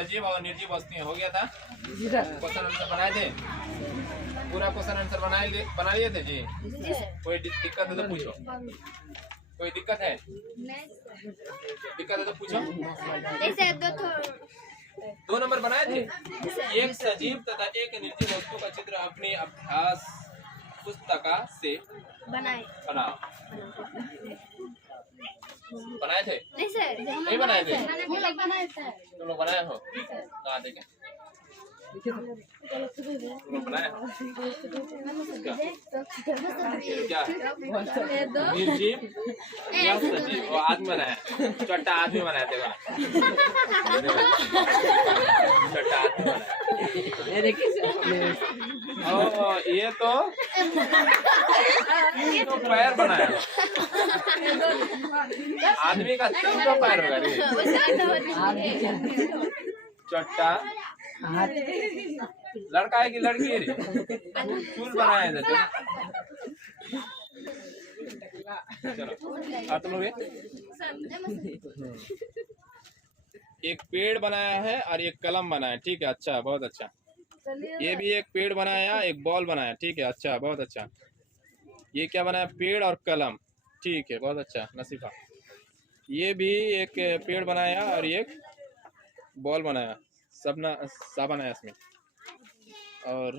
सजीव और निर्जीव वस्तुएं हो गया था। क्वेश्चन आंसर बनाए थे, पूरा क्वेश्चन आंसर बना लिए थे जी। कोई दिक्कत है तो पूछो, कोई दिक्कत है? दिक्कत है तो पूछो। 2 नंबर बनाए थे। एक सजीव तथा एक निर्जीव वस्तु का चित्र अपनी अभ्यास पुस्तिका से बनाओ। बनाए थे? नहीं बनाए थे? तुम लोग बनाए हो? कहाँ देखें? तुम लोग बनाए हो? क्या निर्जीव या सजीव? वो आदमी बनाया, छोटा आदमी बनाया थे, छोटा आदमी बनाया। ये तो पैर बनाया, आदमी का 3 पैर होगा रे। छोटा लड़का है कि लड़की है रे? चूल बनाया है। चलो और तुम लोग एक पेड़ बनाया है और एक कलम बनाया, ठीक है, अच्छा, बहुत अच्छा। ये भी एक पेड़ बनाया, एक बॉल बनाया, ठीक है, अच्छा, बहुत अच्छा। ये क्या बनाया? पेड़ और कलम, ठीक है, बहुत अच्छा नसीफा। ये भी एक पेड़ बनाया और एक बॉल बनाया, सा बनाया इसमें। और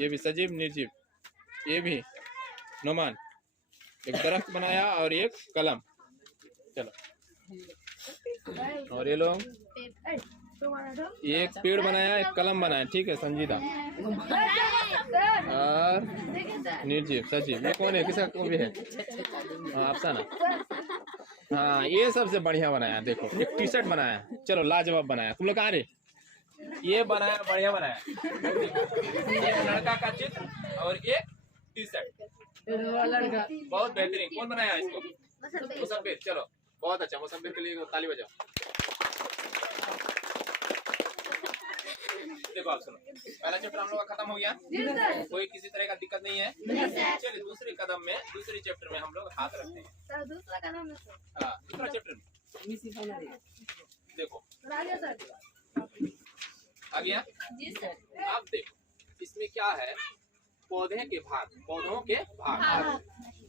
ये भी सजीव निर्जीव, ये भी नुमान, एक दरख्त बनाया और एक कलम। चलो और ये लोग एक पेड़ बनाया, एक कलम बनाया, ठीक है, संजीदा। और निर्जीव सजीव, ये कौन है? किसका कौन भी है? हाँ, अफसाना। हाँ, ये सबसे बढ़िया बनाया। देखो, एक टी शर्ट बनाया, चलो लाजवाब बनाया। तुम लोग कहाँ रे? ये बनाया, बढ़िया बनाया। एक लड़का का चित्र और एक टी शर्ट, बहुत बेहतरीन। कौन बनाया इसको? मुसब्बिर। चलो बहुत अच्छा, मुसब्बिर के लिए ताली बजाओ। देखो आप सुनो, पहला चैप्टर हम लोग का खत्म हो गया, कोई किसी तरह का दिक्कत नहीं है। चलिए दूसरे कदम में, दूसरे चैप्टर में हम लोग हाथ रखते हैं। दूसरा कदम में, हाँ, दूसरा चैप्टर में देखो आ गया। अब देखो इसमें क्या है, पौधे के भाग, पौधों के भाग,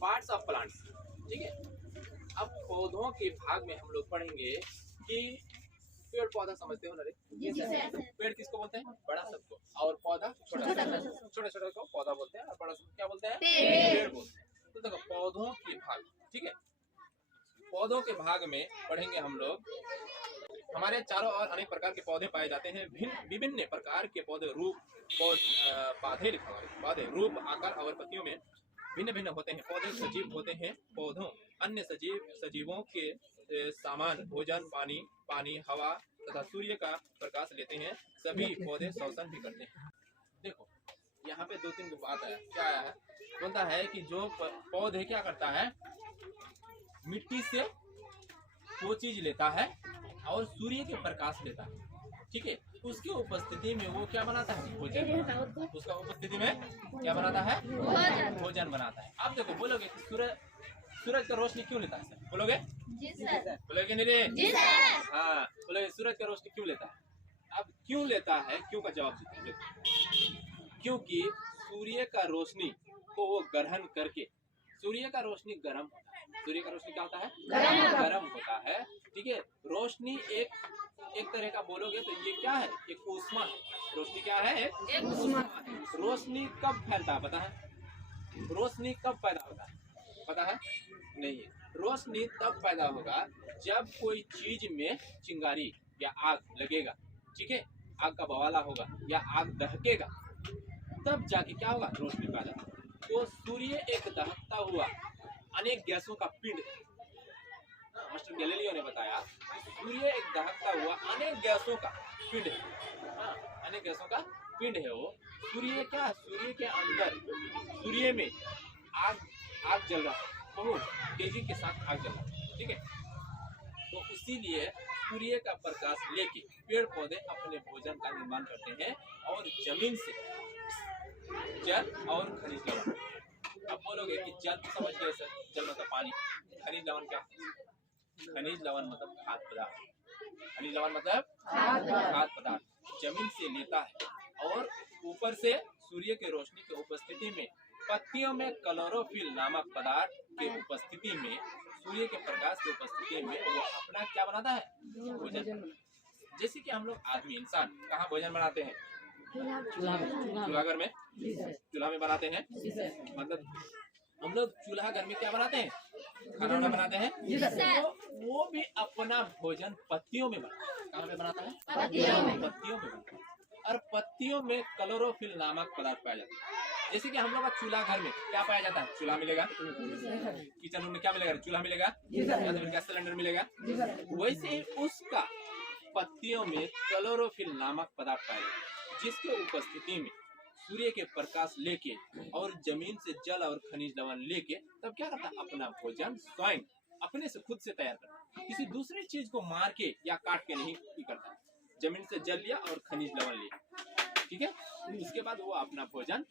पार्ट्स ऑफ प्लांट्स, ठीक है। अब पौधों के भाग में हम लोग पढ़ेंगे कि पेड़ पौधा समझते हो ना रे? पेड़ किसको बोलते हैं? बड़ा सबको, और पौधा छोटा छोटा को पौधा बोलते हैं, और बड़ा सबको क्या बोलते हैं? पेड़ बोलते हैं। तो देखो पौधों के भाग, ठीक है, पौधों के भाग में पढ़ेंगे हम लोग। हमारे चारों ओर अनेक प्रकार के पौधे पाए जाते हैं। विभिन्न प्रकार के पौधे पौधे लिखा हुआ है, पौधे रूप, आकार और पत्तियों में भिन्न भिन्न होते हैं। पौधे सजीव होते हैं। पौधों अन्य सजीवों के सामान भोजन, पानी, हवा तथा सूर्य का प्रकाश लेते हैं। सभी पौधे श्वसन भी करते हैं। देखो यहाँ पे 2-3 बात है। क्या है? बोलता है कि जो पौधे क्या करता है, मिट्टी से वो चीज लेता है और सूर्य के प्रकाश लेता है, ठीक है। उसकी उपस्थिति में वो क्या बनाता है? भोजन। उसका उपस्थिति में क्या बनाता है? भोजन बनाता है। आप देखो, बोलोगे कि सूरज का रोशनी क्यों लेता है? बोलोगे? बोलोगे नहीं रे? हाँ, बोलोगे सूरज का रोशनी क्यों लेता है? अब क्यों लेता है, क्यों का जवाब दीजिए। क्योंकि सूर्य का रोशनी को वो ग्रहण करके, सूर्य का रोशनी गर्म होता है। सूर्य का रोशनी क्या होता है? गर्म होता है, ठीक है। रोशनी एक तरह का बोलोगे तो ये क्या है? एक ऊष्मा है। रोशनी क्या है? एक ऊष्मा है। रोशनी कब फैलता है पता है? रोशनी कब पैदा होता है पता है? नहीं है। रोशनी तब पैदा होगा जब कोई चीज में चिंगारी या आग लगेगा, ठीक है, आग का बवाला होगा या आग दहकेगा, तब जाके क्या होगा? रोशनी पैदा होगा। तो सूर्य एक दहकता हुआ अनेक गैसों का पिंड है। मास्टर गैलीलियो ने बताया सूर्य एक दहकता हुआ अनेक गैसों का पिंड है। हाँ, अनेक गैसों का पिंड है वो। सूर्य क्या है? सूर्य के अंदर, सूर्य में आग जल रहा है, बहुत तेजी के साथ आग जल रहा है, ठीक है। तो इसीलिए सूर्य का प्रकाश लेके पेड़ पौधे अपने भोजन का निर्माण करते हैं और जमीन से जल और खनिज लवण। अब बोलोगे कि जल समझ गए सर, जल मतलब पानी, खनिज लवण क्या? खनिज लवण मतलब खाद्य पदार्थ, खनिज लवण मतलब खाद्य पदार्थ जमीन से लेता है और ऊपर से सूर्य की रोशनी की उपस्थिति में पत्तियों में क्लोरोफिल नामक पदार्थ के उपस्थिति में सूर्य के प्रकाश की उपस्थिति में वो अपना क्या बनाता है भोजन। जैसे कि हम लोग आदमी इंसान कहाँ भोजन बनाते हैं चूल्हा घर में चूल्हा में बनाते हैं मतलब हम लोग चूल्हा घर में क्या बनाते हैं खाना बनाते हैं तो वो भी अपना भोजन पत्तियों में बनाता है। कहाँ पे बनाता है पत्तियों में बनाता है और पत्तियों में क्लोरोफिल नामक पदार्थ पाया जाता है। जैसे कि हम लोग का चूल्हा घर में क्या पाया जाता है चूल्हा मिलेगा किचन रूम में क्या मिलेगा चूल्हा मिलेगा या तो गैस सिलेंडर मिलेगा वैसे ही उसका पत्तियों में क्लोरोफिल नामक पदार्थ पाया जाता है जिसके उपस्थिति में सूर्य के प्रकाश लेके और जमीन से जल और खनिज लवण लेके तब क्या करता है अपना भोजन स्वयं अपने से खुद से तैयार करता किसी दूसरी चीज को मार के या काट के नहीं करता जमीन से जल लिया और खनिज लवण लिया ठीक है उसके बाद वो अपना भोजन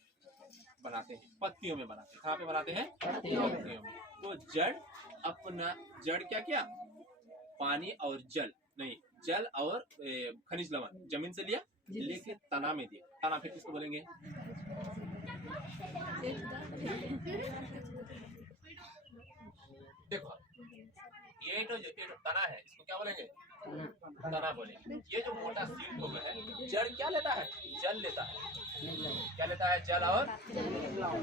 बनाते हैं पत्तियों में बनाते हैं। कहाँ पे बनाते हैं पत्तियों में। तो जड़ अपना जड़ क्या किया पानी और जल नहीं जल और खनिज लवण जमीन से लिया लेके तना में दिया तना फिर किसको बोलेंगे देखो ये तो तना है इसको क्या बोलेंगे तना बोलेंगे। ये जो मोटा सीड होगा है जड़ क्या लेता है जल लेता है क्या लेता है जल और खनिज लवण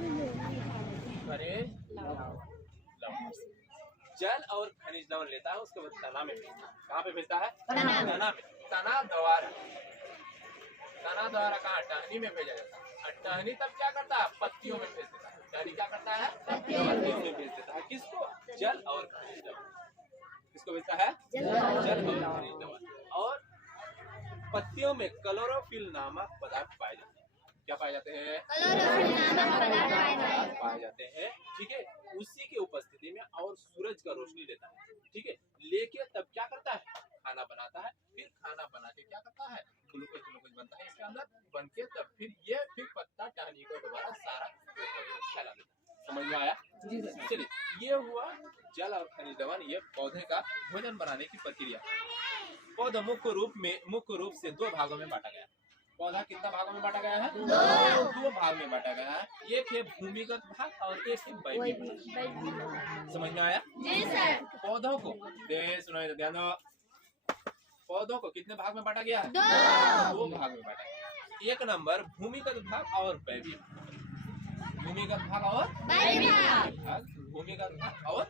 जल और खनिज लवण लेता है उसके बाद तना में भेजता है। कहाँ पे भेजता है तना में तना द्वारा कहाँ टहनी में भेजा जाता है। टहनी तब क्या करता है पत्तियों में भेज देता है टहनी क्या करता है पत्तियों में भेज देता है किसको जल और खनिज लवण किसको भेजता है जल और खनिज लवण और पत्तियों में क्लोरोफिल नामक पदार्थ पाए जाते हैं। क्या पाए जाते हैं क्लोरोफिल नामक पदार्थ पाए जाते हैं ठीक है उसी की उपस्थिति में और सूरज का रोशनी लेता है ठीक है लेके तब क्या करता है खाना बनाता है फिर खाना बना के क्या करता है ग्लूकोज बनता है इसके अंदर बन के तब फिर पत्ता टहनी को दोबारा सारा फैला देता है। समझ में आया चलिए ये हुआ जल और खनिज लवण ये पौधे का भोजन बनाने की प्रक्रिया। पौधा मुख्य रूप से दो भागों में बांटा गया। पौधा कितना भागों में बांटा गया है दो भाग में बांटा गया है एक है भूमिगत भाग और एक है वैज्ञानिक भाग। समझ में आया जी सर। पौधों को ध्यान दो पौधों को कितने भाग में बांटा गया है दो भाग में बांटा गया। एक नंबर भूमिगत भाग और वैज्ञानिक भूमिगत भाग और भूमिगत भाग और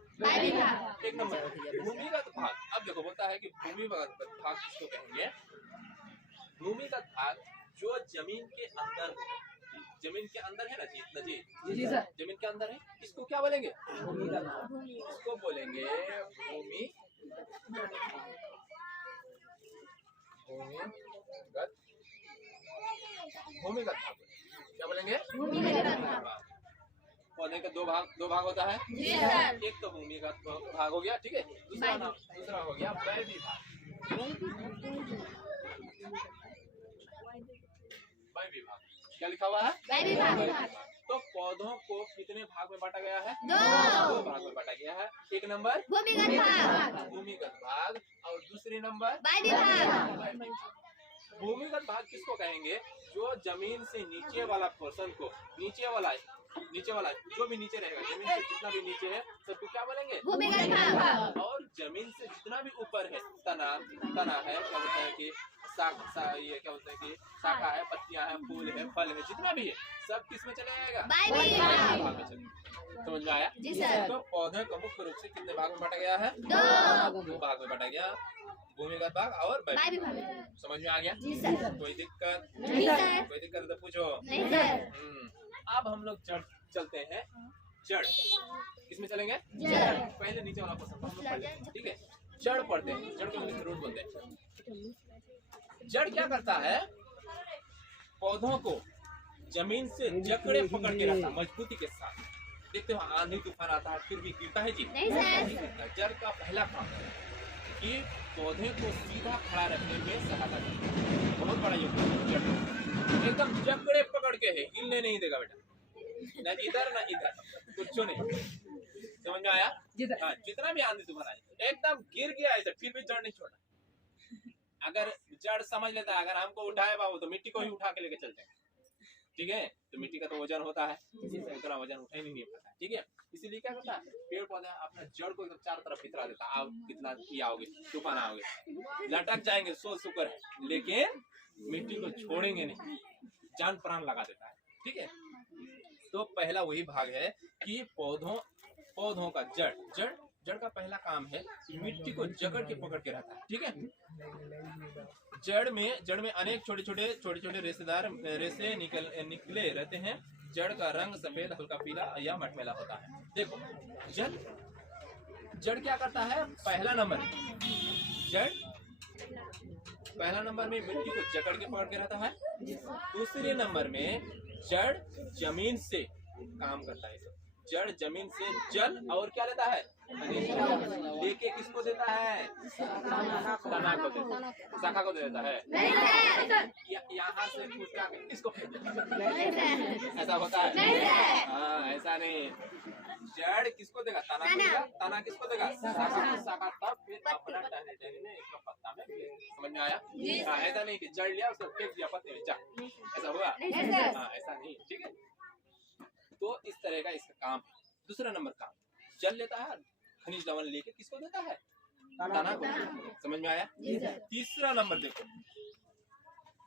एक नंबर भूमिगत भाग। अब देखो बोलता है कि भूमिगत भाग किसको कहेंगे भूमिगत भाग जो जमीन के अंदर है ना जी सर जमीन के अंदर है इसको क्या बोलेंगे इसको बोलेंगे भूमिगत भाग क्या बोलेंगे पौधे के दो भाग होता है एक तो भूमिगत भाग हो गया ठीक है दूसरा हो गया वैज्ञानिक भाग। क्या लिखा हुआ है तो पौधों को कितने भाग में बांटा गया है दो भाग में बांटा गया है। एक नंबर भूमिगत भाग और दूसरी नंबर भूमिगत भाग किसको कहेंगे जो जमीन से नीचे वाला पोर्शन को नीचे वाला जो भी नीचे रहेगा जमीन से जितना भी नीचे है सबको क्या बोलेंगे भूमिगत भाग। और जमीन से जितना भी ऊपर है तना है क्या बोलते हैं कि ये क्या बोलते हैं कि शाखा है पत्तियां हैं फूल है फल है जितना भी है सब किस में चले जाएगा भाग में चले। समझ में आया जी सर। तो पौधे को मुख्य रूप से कितने भाग में बांटा गया है दो भाग में बांटा गया भूमिगत भाग और वैज्ञानिक भाग। समझ में आ गया जी सर। कोई दिक्कत तो पूछो नहीं सर। अब हम लोग चलते हैं जड़ किसमें चलेंगे पहले नीचे वाला क्वेश्चन हम लोग पढ़ लेते हैं ठीक है जड़ पढ़ते हैं जड़ को इंग्लिश में रूट बोलते हैं। जड़ क्या करता है पौधों को जमीन से जकड़े पकड़ के रखता मजबूती के साथ। देखते हो आंधी तूफान आता है फिर भी गिरता है जी नहीं सर। जड़ का पहला काम है कि पौधे को सीधा खड़ा रखने में सहायता करता है। बहुत बड़ा योगदान जड़ एकदम जकड़े पकड़ के है हिलने नहीं देगा बेटा न इधर न इधर कुछ नहीं। समझ में आया हाँ जितना भी आंधी तूफान आए एकदम गिर गया ऐसा फिर भी जड़ नहीं छोड़ा अगर जड़ समझ लेता है, अगर हमको उठाए बाबू तो मिट्टी को ही उठा के लेके चलते हैं, ठीक है। तो मिट्टी का तो वजन होता है, उतना वजन उठा ही नहीं पाता, ठीक है। इसीलिए क्या होता है, पेड़ पौधा अपना जड़ को एकदम चारों तरफ बिखरा देता है। आप कितना आओगे, तूफान आओगे, लटक जाएंगे, सो शुक्र है, लेकिन मिट्टी को छोड़ेंगे नहीं, जान प्राण लगा देता है, ठीक है। तो पहला वही भाग है कि पौधों का जड़ का पहला काम है मिट्टी को जकड़ के पकड़ के रहता है, ठीक है। जड़ में अनेक छोटे छोटे रेशेदार रेशे निकले रहते हैं। जड़ का रंग सफेद, हल्का पीला या मटमैला होता है। देखो जड़ क्या करता है, पहला नंबर में मिट्टी को जकड़ के पकड़ के रहता है। दूसरे नंबर में जड़ जमीन से काम करता है। जड़ जमीन से जल और क्या लेता है, लेके किसको देता है, तना को देता है, शाखा को देता है। यहाँ से किसको ऐसा होता है, हाँ ऐसा नहीं। जड़ किसको देगा, तना को देगा, तना किसको देगा, शाखा, तब फिर अपना टहने पत्ता में। समझ में आया? हाँ, ऐसा नहीं कि जड़ लिया उसको फेंक दिया पत्ते में, जा ऐसा हुआ, हाँ ऐसा नहीं, ठीक है। तो इस तरह का इसका काम है। दूसरा नंबर काम, जल लेता है, खनिज लवण लेके किसको देता है, तना को। समझ में आया? तीसरा नंबर देखो,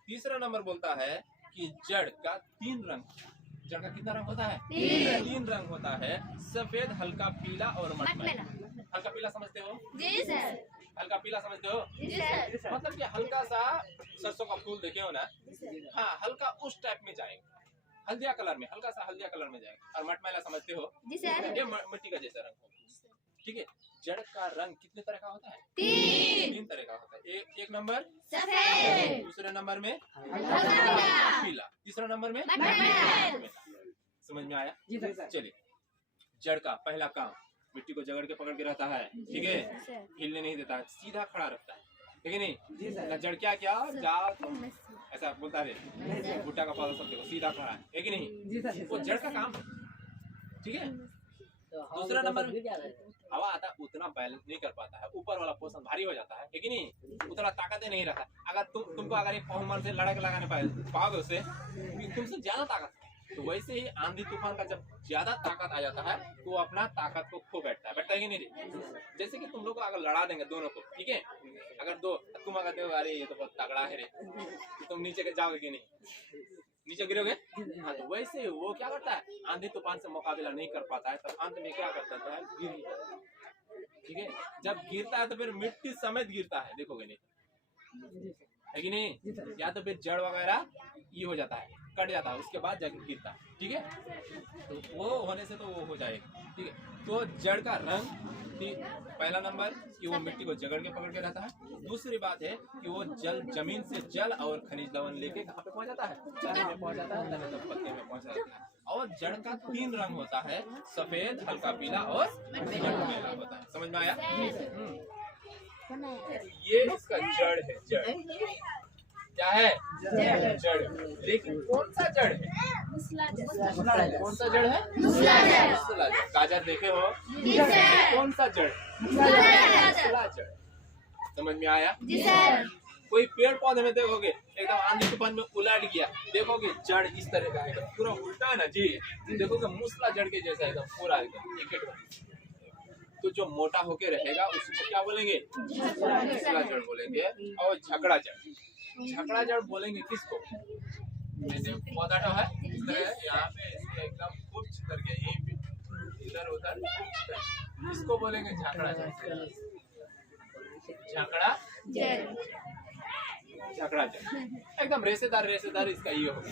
तीसरा नंबर बोलता है कि जड़ का 3 रंग, जड़ का कितना रंग होता है, 3 रंग होता है, सफेद, हल्का पीला और मटमैला। हल्का पीला समझते हो? जी सर। हल्का पीला समझते हो? जी सर। मतलब कि हल्का सा सरसों का फूल देखे हो ना, हाँ हल्का उस टाइप में जाएंगे, हल्दिया कलर में, हल्का सा हल्दिया कलर में जाएगा। और मटमैला समझते हो? जी सर। ये मिट्टी का जैसा रंग होगा, ठीक है। जड़ का रंग कितने तरह का होता है, 3 तरह का होता है। एक नंबर सफेद, दूसरे नंबर में पीला, तीसरा नंबर में मटमैला। समझ में आया? चलिए, जड़ का पहला काम मिट्टी को जगड़ के पकड़ के रहता है, ठीक है, हिलने नहीं देता है, सीधा खड़ा रखता है, ठीक है नहीं। जड़ क्या जा ऐसा बोलता है, भुट्टा का पौधा सब देखो सीधा खड़ा है कि नहीं, वो जड़ का काम है, ठीक है। दूसरा नंबर हवा आता उतना बैलेंस नहीं कर पाता है, ऊपर वाला पोर्शन भारी हो जाता है कि नहीं, उतना ताकत नहीं रहता। अगर तुमको अगर एक पहुमान से लड़क लगाने पाओगे उससे, तुमसे ज्यादा ताकत, तो वैसे ही आंधी तूफान का जब ज्यादा ताकत आ जाता है तो अपना ताकत को खो बैठता है कि नहीं। जैसे कि तुम लोग को अगर लड़ा देंगे दोनों को, ठीक है, अगर तुम अगर देखो अरे ये तो बहुत तगड़ा है रे, तो तुम नीचे जाओगे कि नहीं, नीचे गिरोगे। हाँ, तो वैसे वो क्या करता है, आंधी तूफान से मुकाबला नहीं कर पाता है, तो अंत में क्या करता है, गिर जाता है, ठीक है। जब गिरता है तो फिर मिट्टी समेत गिरता है, देखोगे नहीं है कि नहीं, या तो फिर जड़ वगैरह ये हो जाता है, कट जाता है, उसके बाद जाके गिरता है, ठीक है। तो वो होने से तो वो हो जाएगा, ठीक है। तो जड़ का रंग पहला नंबर कि वो मिट्टी को जगड़ के पकड़ के रहता है। दूसरी बात है कि वो जमीन से जल और खनिज लवण लेके कहाँ पे पहुंच जाता है, तने में पहुंच जाता है, तने तक पत्ते में पहुंच जाता है। और जड़ का 3 रंग होता है, सफेद, हल्का पीला और मटमैला होता है। समझ में आया? ये इसका जड़ है, जड़ क्या है, जड़। लेकिन कौन सा जड़ है, कौन सा जड़ है, मूसला जड़। गाजर देखे हो, कौन सा जड़, मूसला जड़। समझ में आया? कोई पेड़ पौधे में देखोगे एकदम आंधी तूफान में उलट गया, देखोगे जड़ इस तरह का है, पूरा उल्टा है ना जी, देखोगे मूसला जड़ के जैसा एकदम पूरा एकदम। तो जो मोटा होके रहेगा उसको क्या बोलेंगे, मूसला जड़ बोलेंगे। और झगड़ा जड़ बोलेंगे किसको, जैसे पौधा है इस तरह, यहाँ पे इसको एकदम खूब करके यहीं पे इधर उधर, इसको बोलेंगे झगड़ा जड़। झगड़ा जड़ एकदम रेसेदार इसका ये होगा,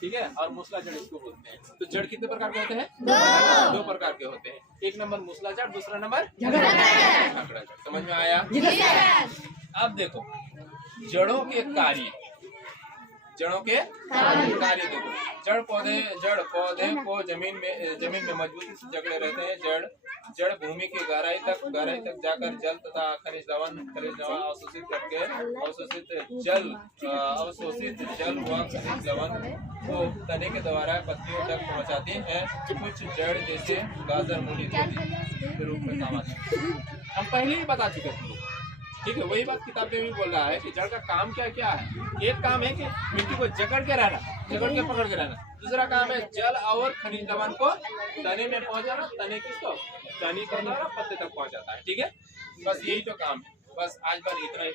ठीक है। और मूसला जड़ इसको बोलते हैं। तो जड़ कितने प्रकार के होते हैं, 2 प्रकार के होते हैं। एक नंबर मूसला जड़, दूसरा नंबर झगड़ा जड़। समझ में आया? अब देखो जड़ों के कार्य, देखो। जड़ पौधे को जमीन में मजबूती से जकड़े रहते हैं। जड़ भूमि की गहराई तक जाकर जल तथा खनिज लवण अवशोषित करके अवशोषित जल व खनिज लवण को तने के द्वारा पत्तियों तक पहुंचाती है। कुछ जड़ जैसे गाजर, मूली के रूप में काम आते हैं। हम पहले ही बता चुके थे, ठीक है, वही बात किताब में भी बोल रहा है कि जड़ का काम क्या क्या है। एक काम है कि मिट्टी को जकड़ के रहना, जकड़ के पकड़ के रहना। दूसरा काम है जल और खनिज लवण को तने में पहुंचाना, तने किसको, टहनी को द्वारा पत्ते तक पहुंचाता है। ठीक है, बस यही तो काम है। बस आज बार इतना ही।